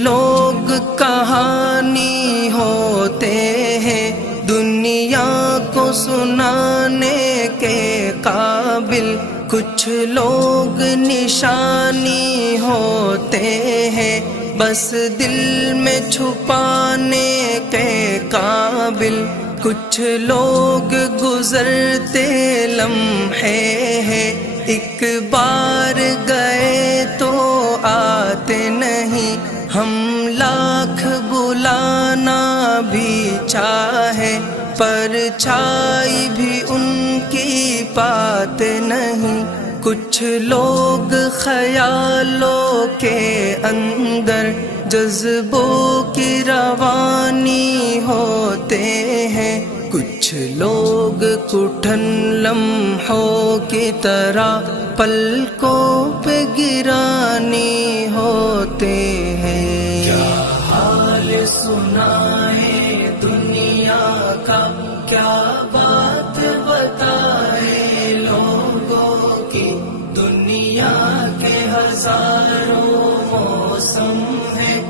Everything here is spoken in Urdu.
لوگ کہانی ہوتے ہیں دنیا کو سنانے کے قابل، کچھ لوگ نشانی ہوتے ہیں بس دل میں چھپانے کے قابل، کچھ لوگ گزرتے لمحے ہیں ایک بار گئے تو آتے نہیں، ہم لاکھ بلانا بھی چاہے پرچھائی بھی ان کی پاتے نہیں، کچھ لوگ خیالوں کے اندر جذبوں کی روانی ہوتے ہیں، کچھ لوگ کٹھن لمحوں کی طرح پلکوں پہ گرانی ہوتے ہیں۔ کیا حال سنائے دنیا کا، کیا بات بتائے لوگوں کی، دنیا کے ہزاروں موسم ہیں